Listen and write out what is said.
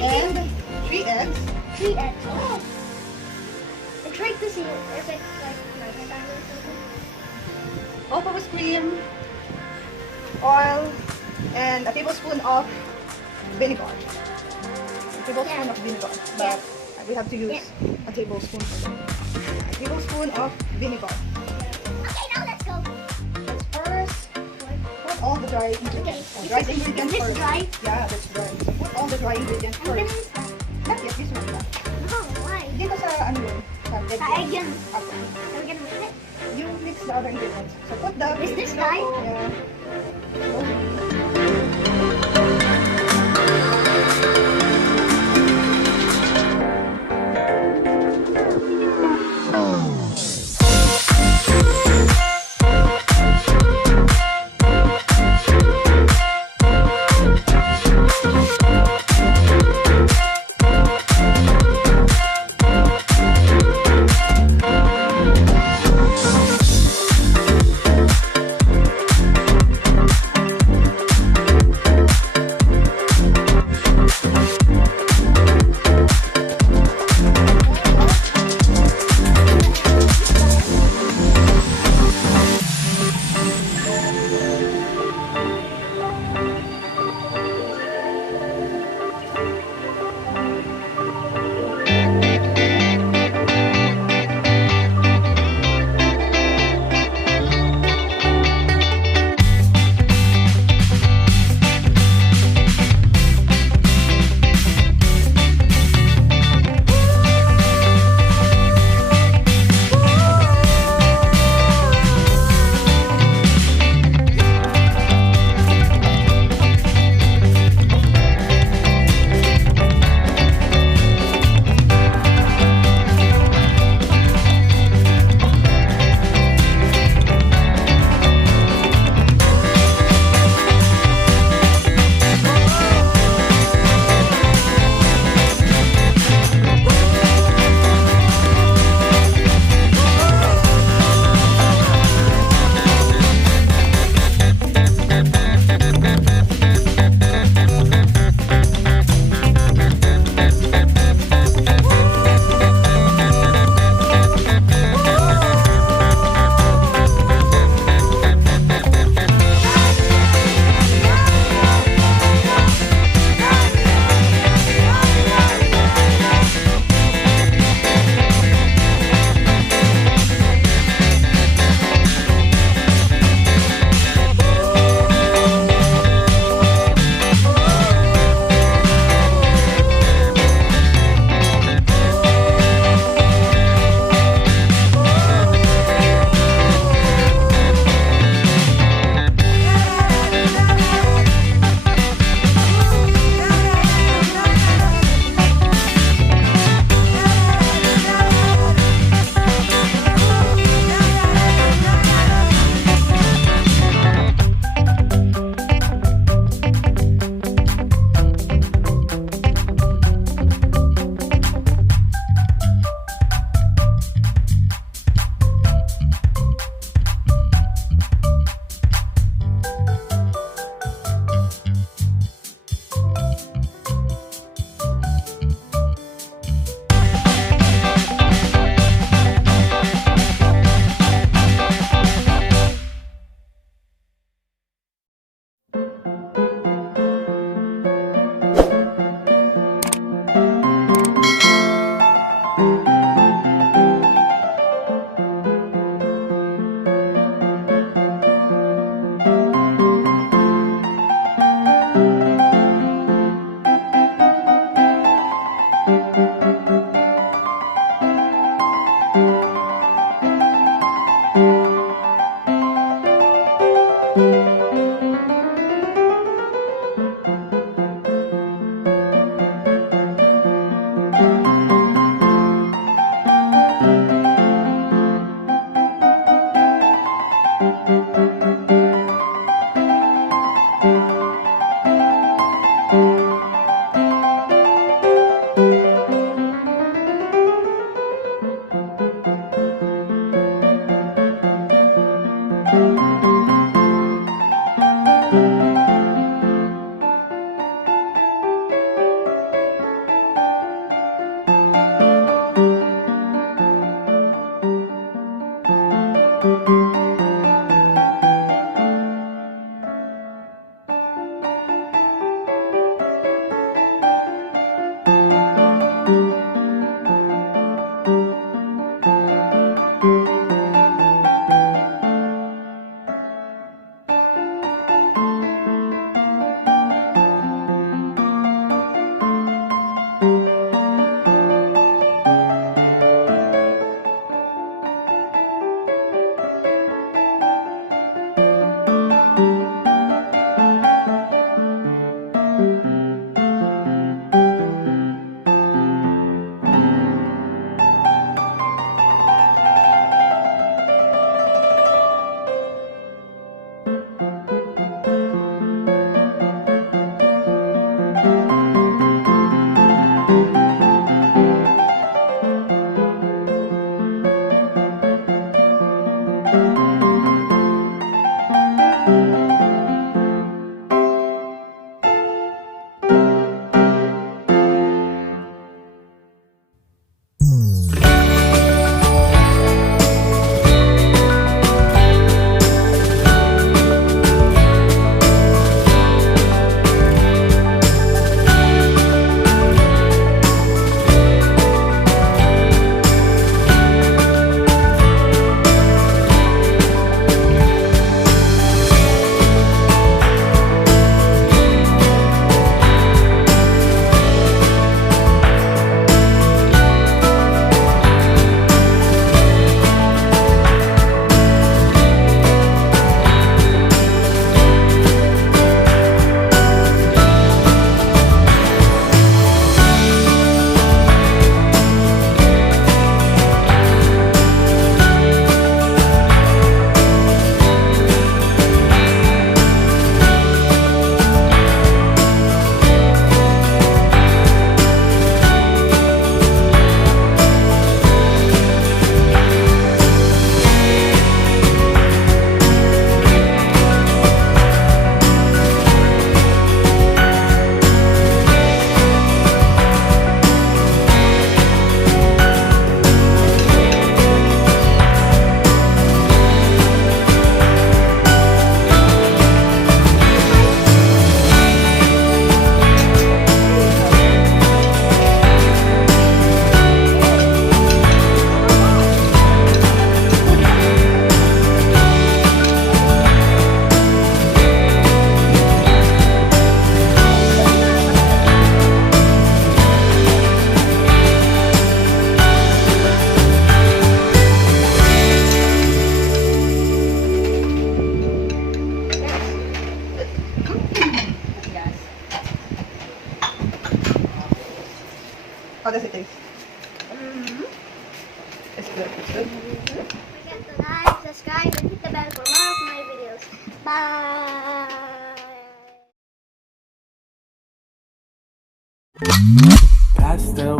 and 3 eggs. 3 eggs. Oh. And try to see if it's like nice or something. All-purpose cream, oil, and a tablespoon of vinegar. A tablespoon of vinegar, but we have to use a tablespoon for that. A tablespoon of vinegar. Okay, now let's go. First, put all the dry ingredients. Dry ingredients Is this first. dry? Yeah, that's dry. So put all the dry ingredients I'm gonna first. use that. Not yet, this one lang. No, why? Dito sa ano yun? Sa egg. Sa egg yun. Okay. Are we gonna mix it? You mix the other ingredients. So put the... Is this dry? Yeah. How does it taste? Mm-hmm. It's good. It's good. Don't forget to like, subscribe, and hit the bell for more of my videos. Bye! Pastel